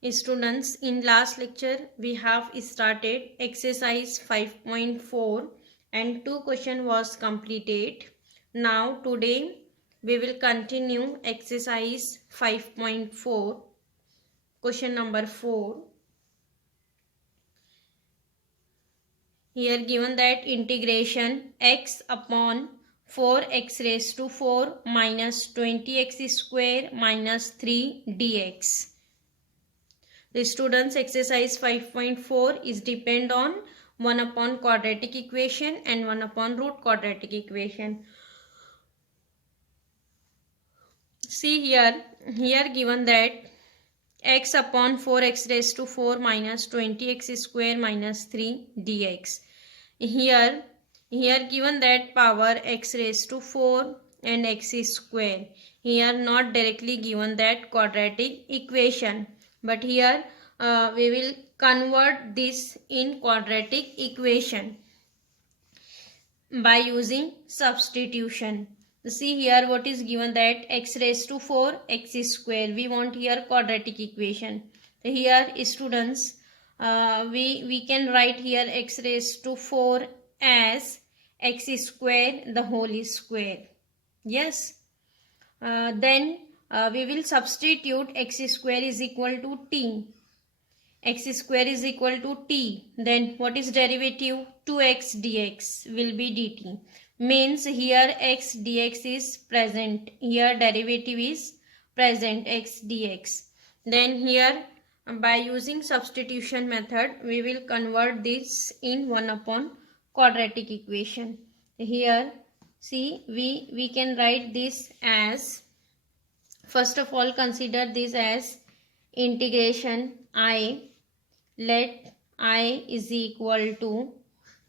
Students, in last lecture we have started exercise 5.4 and two question was completed. Now today we will continue exercise 5.4, question number 4. Here given that integration x upon 4x raised to 4 minus 20x square minus 3 dx. The students exercise 5.4 is depend on 1 upon quadratic equation and 1 upon root quadratic equation. See here given that x upon 4x raised to 4 minus 20x square minus 3 dx. Here given that power x raised to 4 and x is square. Here not directly given that quadratic equation, but here we will convert this in quadratic equation by using substitution. See here what is given, that x raised to 4 x is square. We want here quadratic equation. Here students we can write here x raised to 4 as x square the whole square. Yes. Then we will substitute x square is equal to t. X square is equal to t. Then what is derivative? 2x dx will be dt. Means here x dx is present. Here derivative is present, x dx. Then here by using substitution method we will convert this in 1 upon quadratic equation. Here see we can write this as, first of all consider this as integration I. Let I is equal to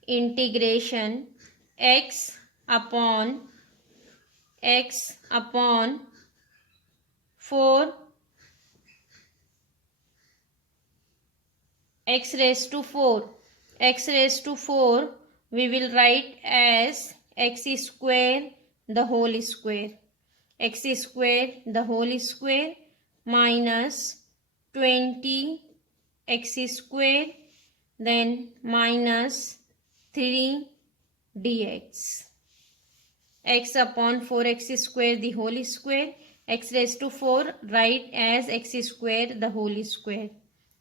integration x upon 4 x raised to 4. X raised to 4 we will write as x square the whole square. X square the whole square minus 20 x square then minus 3 dx. X upon 4x square the whole square, x raised to 4 write as x square the whole square.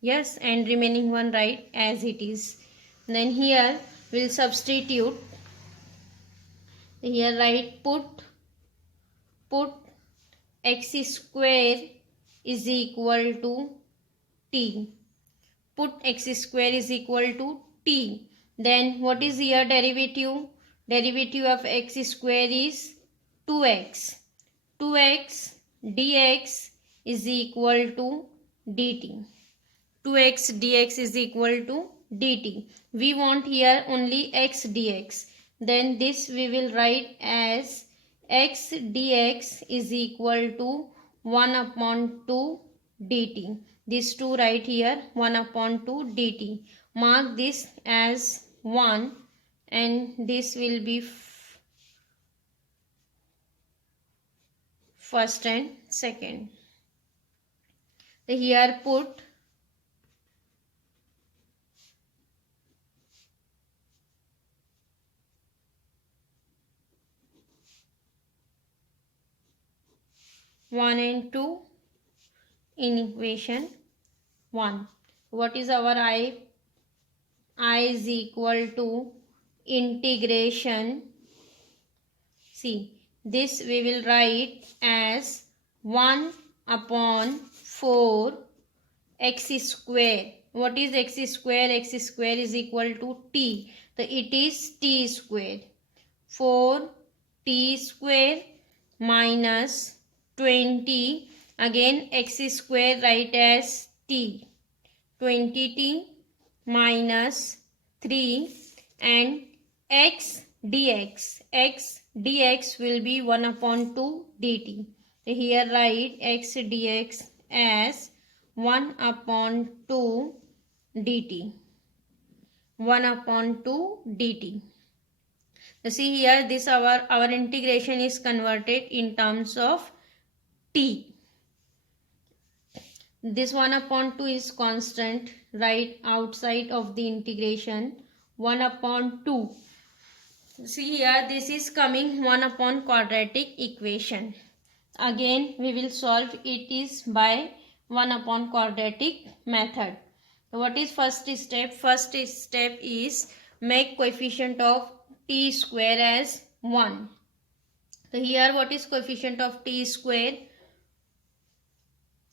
Yes, and remaining one write as it is. Then here we'll substitute. Here write put x square is equal to t. Put x square is equal to t. Then what is here derivative? Derivative of x square is 2x. 2x dx is equal to dt. 2x dx is equal to dt. We want here only x dx. Then this we will write as x dx is equal to 1 upon 2 dt. This 2 right here 1 upon 2 dt. Mark this as 1 and this will be first and second. Here put one and 2 in equation 1. What is our I? I is equal to integration. See, this we will write as 1 upon 4 x square. What is x square? X square is equal to t. So it is t square. 4 t square minus 20. Again x square write as t. 20t minus 3 and x dx. X dx will be 1 upon 2 dt. So here write x dx as 1 upon 2 dt. 1 upon 2 dt. So see here this our integration is converted in terms of t. This 1 upon 2 is constant, right outside of the integration. 1 upon 2. See here, this is coming 1 upon quadratic equation. Again we will solve it is by 1 upon quadratic method. What is first step? First step is make coefficient of t square as 1. So here what is coefficient of t square?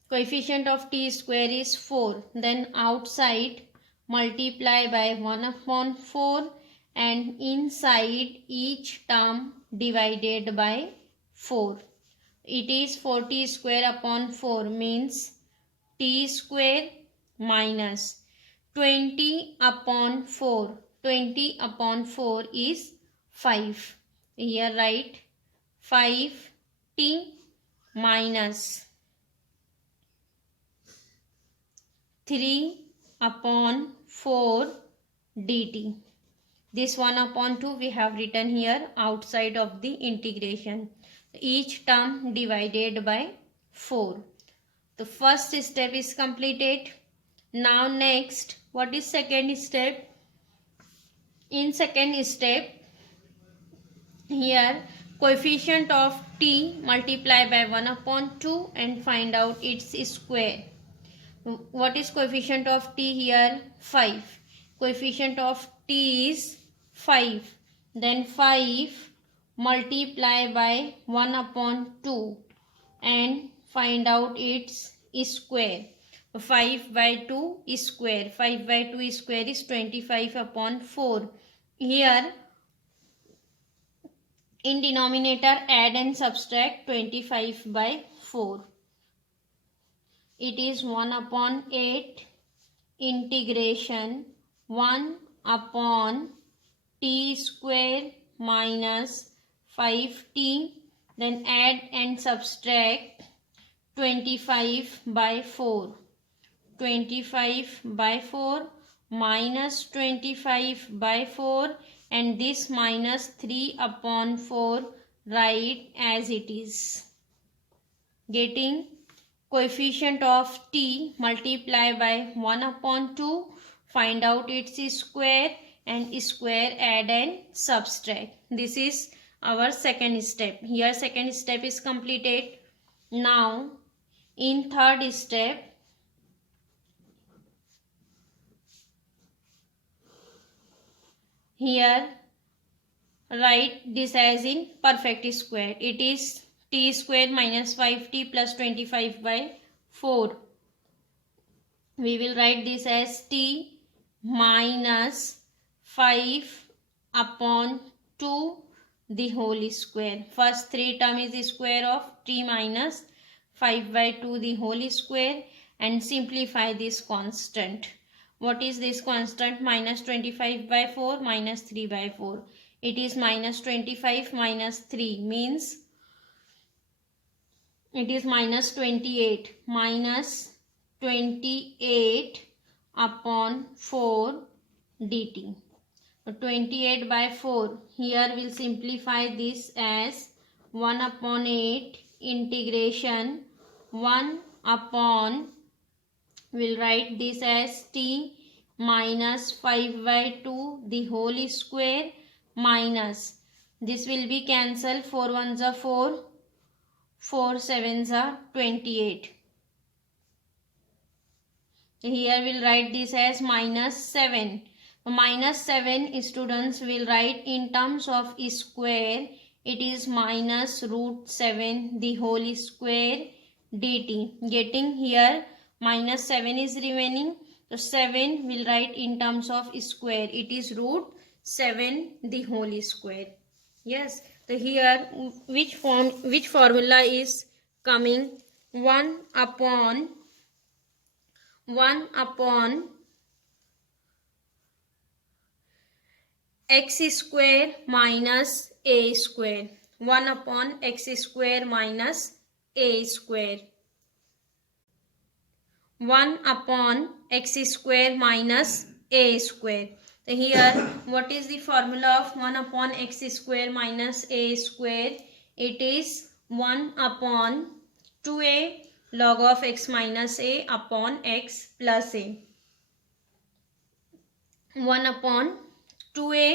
Coefficient of t square is 4. Then outside multiply by 1 upon 4 and inside each term divided by 4. It is 40 square upon 4 means t square minus 20 upon 4. 20 upon 4 is 5. Here write 5t minus 3 upon 4 dt. This 1 upon 2 we have written here outside of the integration. Each term divided by 4. The first step is completed. Now next, what is second step? In second step, here coefficient of t multiply by 1 upon 2 and find out its square. What is coefficient of t here? 5. Coefficient of t is 5. Then 5 multiply by 1 upon 2 and find out its square. 5 by 2 is square. 5 by 2 is square is 25 upon 4. Here in denominator add and subtract 25 by 4. It is 1 upon 8 integration 1 upon t square minus 5t. Then add and subtract 25 by 4. 25 by 4 minus 25 by 4 and this minus 3 upon 4 write as it is. Getting coefficient of t multiply by 1 upon 2, find out its square and square add and subtract. This is our second step. Here second step is completed. Now in third step, here write this as in perfect square. It is t square minus 5t plus 25 by 4. We will write this as t minus 5 upon 2 the whole square. First three term is square of t minus 5 by 2 the whole square and simplify this constant. What is this constant? Minus 25 by 4 minus 3 by 4. It is minus 25 minus 3 means it is minus 28. Minus 28 upon 4 dt. 28 by 4. Here we'll simplify this as 1 upon 8 integration 1 upon, we'll write this as t minus 5 by 2 the whole square minus, this will be cancelled, 4 ones are 4, 4 sevens are 28. Here we'll write this as minus 7. Minus 7 students will write in terms of square, it is minus root 7 the whole square dt. Getting here minus 7 is remaining, so 7 will write in terms of square, it is root 7 the whole square. Yes, so here which formula is coming? 1 upon x square minus a square. 1 upon x square minus a square. 1 upon x square minus a square. So here what is the formula of 1 upon x square minus a square? It is 1 upon 2a log of x minus a upon x plus a. 1 upon 2a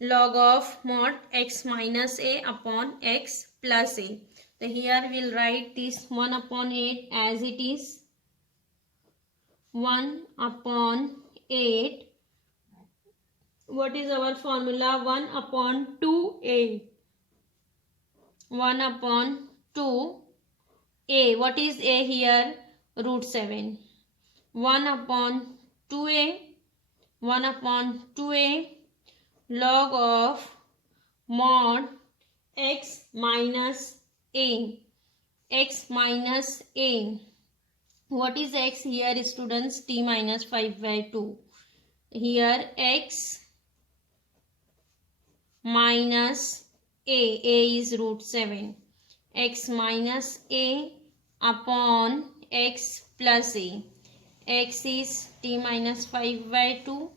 log of mod x minus a upon x plus a. So here we'll write this 1 upon 8 as it is. 1 upon 8. What is our formula? 1 upon 2a. 1 upon 2a. What is a here? Root 7. 1 upon 2a. 1 upon 2a log of mod x minus a. X minus a. What is x here, students? T minus 5 by 2. Here x minus a. A is root 7. X minus a upon x plus a. X is t minus 5 by 2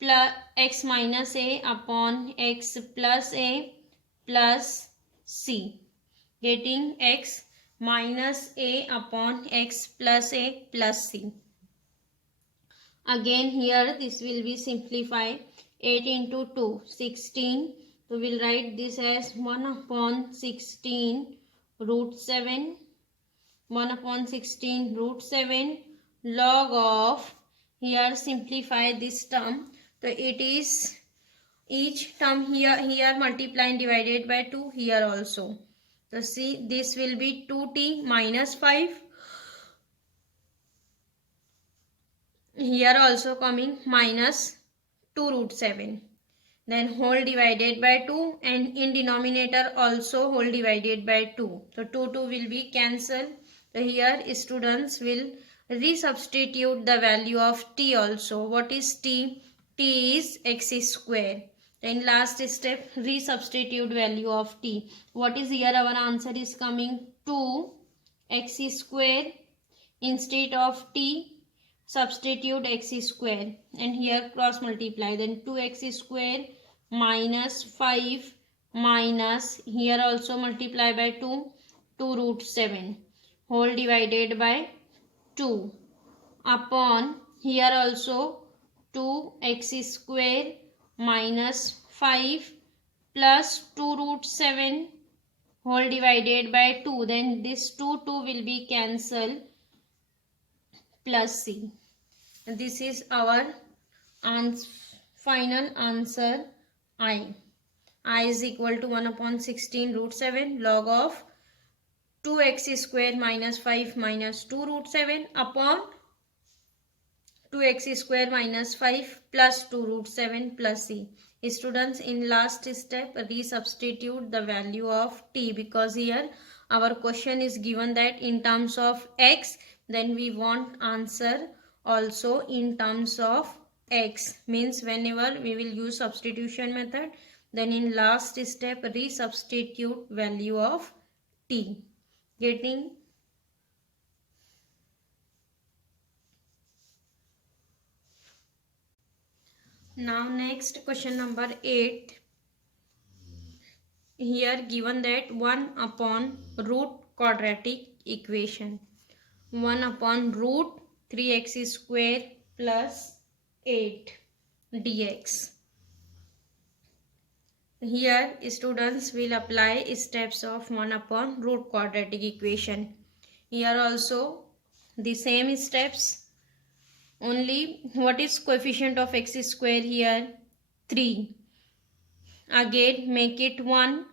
plus x minus a upon x plus a plus c. Getting x minus a upon x plus a plus c. Again here this will be simplified. 8 into 2, 16. So we'll write this as 1 upon 16 root 7. 1 upon 16 root 7 log of, here simplify this term. So it is each term here multiply and divided by 2 here also. So see, this will be 2t minus 5. Here also coming minus 2 root 7. Then whole divided by 2 and in denominator also whole divided by 2. So 2 will be cancelled. So here students will resubstitute the value of t also. What is t? T is x square. Then last step, resubstitute value of t. What is here? Our answer is coming 2x square. Instead of t, substitute x square and here cross multiply. Then 2x square minus 5 minus, here also multiply by 2 root 7 whole divided by 2 upon, here also 2x square minus 5 plus 2 root 7 whole divided by 2. Then this 2 will be cancelled plus c. This is our final answer I. I is equal to 1 upon 16 root 7 log of 2x square minus 5 minus 2 root 7 upon 2x square minus 5 plus 2 root 7 plus c. Students, in last step resubstitute the value of t, because here our question is given that in terms of x, then we want answer also in terms of x. Means whenever we will use substitution method, then in last step resubstitute value of t. Getting now next question number 8. Here given that 1 upon root quadratic equation. 1 upon root 3x square plus 8 dx. Here students will apply steps of 1 upon root quadratic equation. Here also the same steps. Only what is coefficient of x square here? 3. Again make it 1.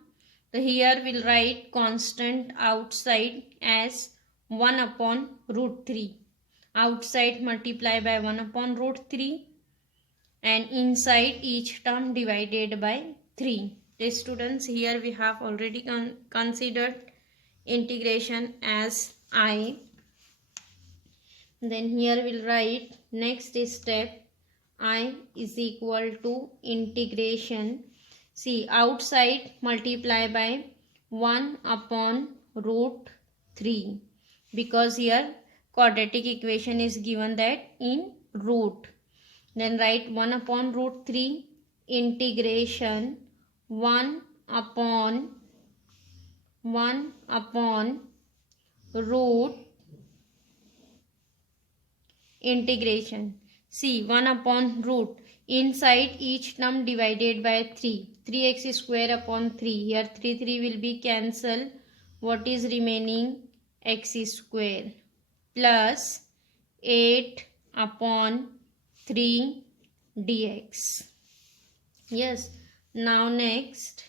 So here we'll write constant outside as 1 upon root 3. Outside multiply by 1 upon root 3 and inside each term divided by 3. The students, here we have already considered integration as I. Then here we'll write next step I is equal to integration. See, outside multiply by 1 upon root 3, because here quadratic equation is given that in root. Then write 1 upon root 3 integration 1 upon root integration. See, 1 upon root. Inside each term divided by 3. 3x square upon 3. Here 3 will be cancelled. What is remaining? X square plus 8 upon 3 dx. Yes. Now next,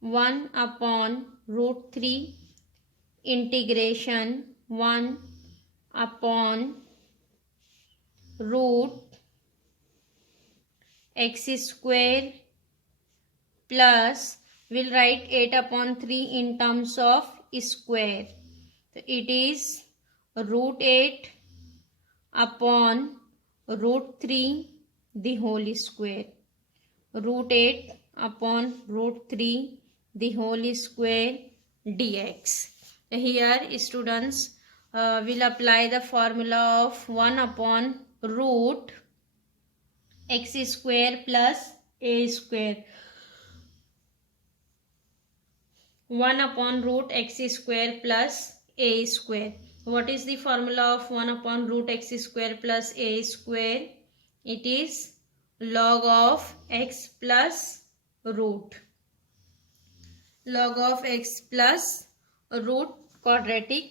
1 upon root 3 integration 1 upon root x square plus, we'll write 8 upon 3 in terms of square. So it is root 8 upon root 3 the whole square. Root 8 upon root 3 the whole square dx. Here students will apply the formula of 1 upon root x square plus a square. 1 upon root x square plus a square. What is the formula of 1 upon root x square plus a square? It is log of x plus root. Log of x plus root quadratic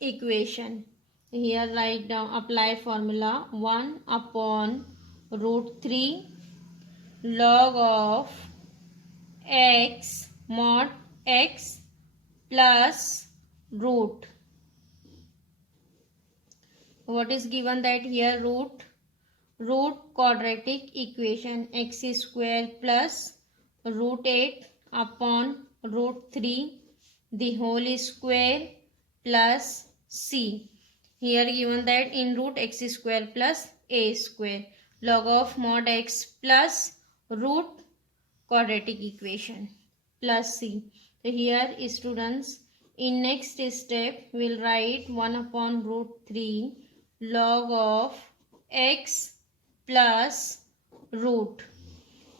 equation. Here write down, apply formula 1 upon root 3 log of x mod x plus root. What is given? That here root quadratic equation x square plus root 8 upon root 3 the whole square plus c. Here given that in root x square plus a square log of mod x plus root quadratic equation plus c. So here students, in next step we'll write 1 upon root 3 log of x plus root.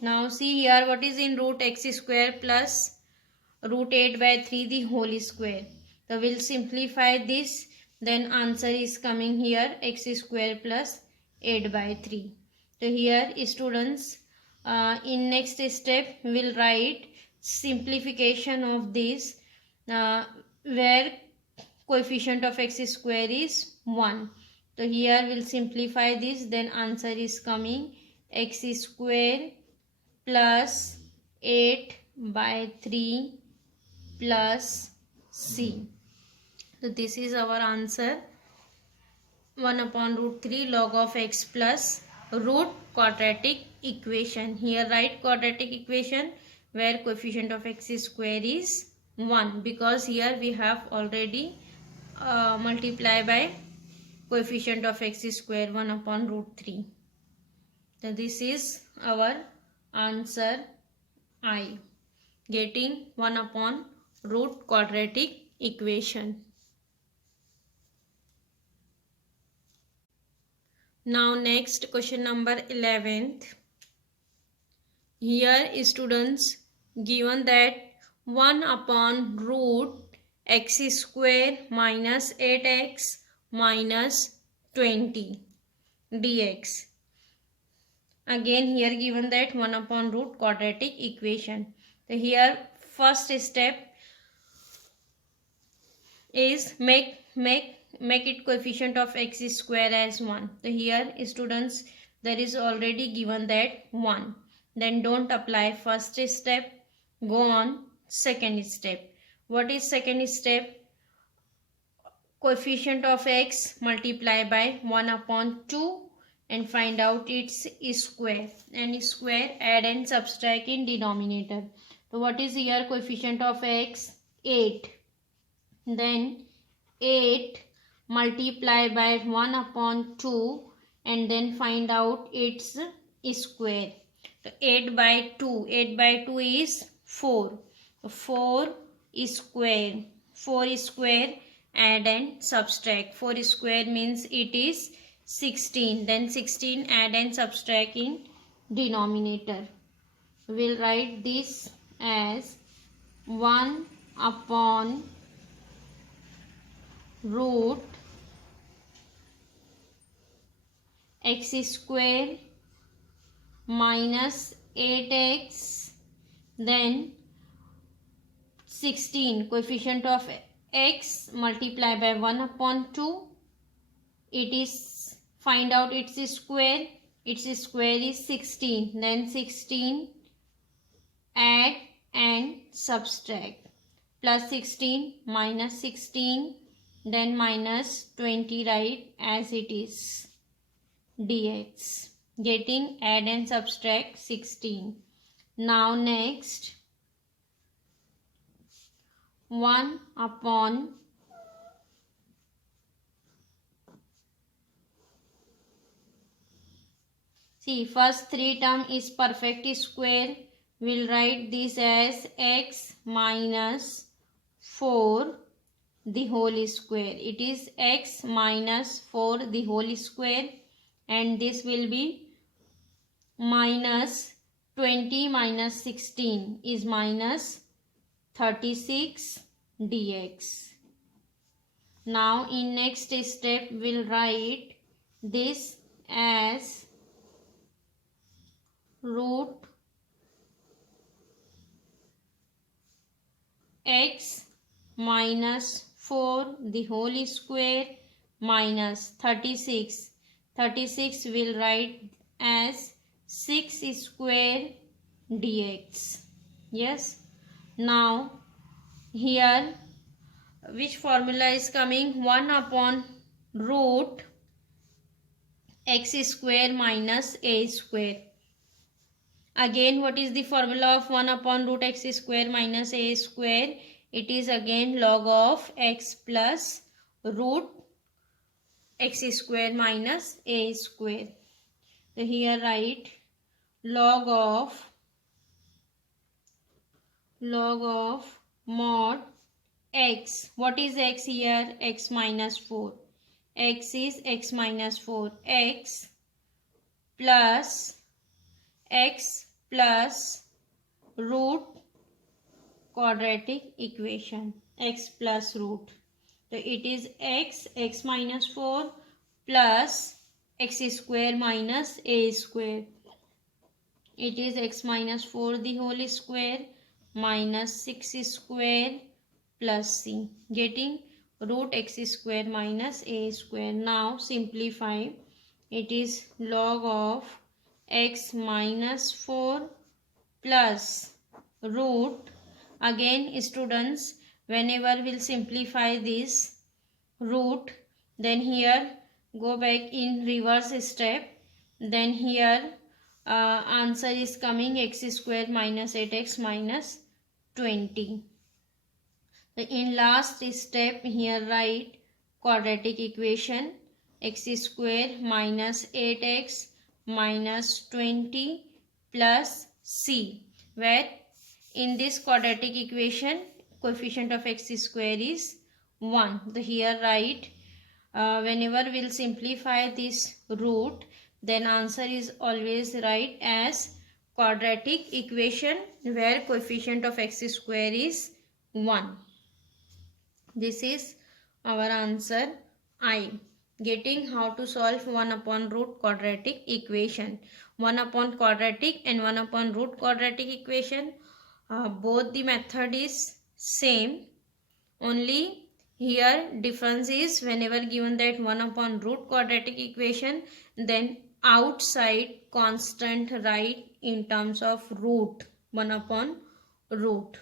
Now see here, what is in root x square plus root 8 by 3 the whole square. So we'll simplify this, then answer is coming here x square plus 8 by 3. So here students, in next step we'll write simplification of this where coefficient of x square is 1. So here we'll simplify this, then answer is coming x square plus 8 by 3 plus c. So this is our answer, 1 upon root 3 log of x plus root quadratic equation. Here write quadratic equation where coefficient of x square is 1, because here we have already multiply by coefficient of x square 1 upon root 3. So this is our answer I, getting 1 upon root quadratic equation. Now next question number 11th. Here students, given that 1 upon root x square minus 8x minus 20 dx. Again here given that 1 upon root quadratic equation. So here first step is make it coefficient of x square as 1. So here students, there is already given that 1. Then don't apply first step, go on second step. What is second step? Coefficient of x multiply by 1 upon 2 and find out its square, and square add and subtract in denominator. So what is here coefficient of x? 8. Then 8 multiply by 1 upon 2 and then find out its square. So 8 by 2, 8 by 2 is 4. 4 square, 4 square add and subtract. 4 square means it is 16. Then 16 add and subtract in denominator. We'll write this as 1 upon root x square minus 8x, then 16 coefficient of x multiply by 1 upon 2. It is find out its square. Its square is 16. Then 16 add and subtract. Plus 16 minus 16, then minus 20 write as it is dx. Getting add and subtract 16. Now next 1 upon first 3 term is perfect square. We'll write this as x minus 4 the whole square. It is x minus 4 the whole square, and this will be minus 20 minus 16 is minus 36 dx. Now in next step we'll write this as root x minus 4 the whole square minus 36. 36 will write as 6 square dx. Yes. Now here which formula is coming? 1 upon root x square minus a square. Again, what is the formula of 1 upon root x square minus a square? It is again log of x plus root x square minus a square. So here write log of mod x. What is x here? X minus 4. X is x minus 4. X plus root quadratic equation. X plus root. So it is x minus 4 plus x square minus a square. It is x minus 4 the whole square minus 6 square plus c. Getting root x square minus a square. Now simplify. It is log of x minus 4 plus root. Again students, whenever we'll simplify this root, then here go back in reverse step. Then here answer is coming x square minus 8x minus 20. In last step here write quadratic equation x square minus 8x minus 20 plus c, where in this quadratic equation coefficient of x square is 1. So here write whenever we'll simplify this root, then answer is always write as quadratic equation where coefficient of x square is 1. This is our answer I. Getting how to solve 1 upon root quadratic equation. 1 upon quadratic and 1 upon root quadratic equation, both the method is same. Only here difference is whenever given that 1 upon root quadratic equation, then outside constant write in terms of root, 1 upon root.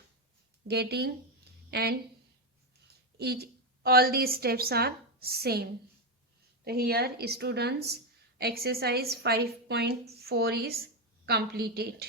Getting, and all these steps are same. So here students exercise 5.4 is completed.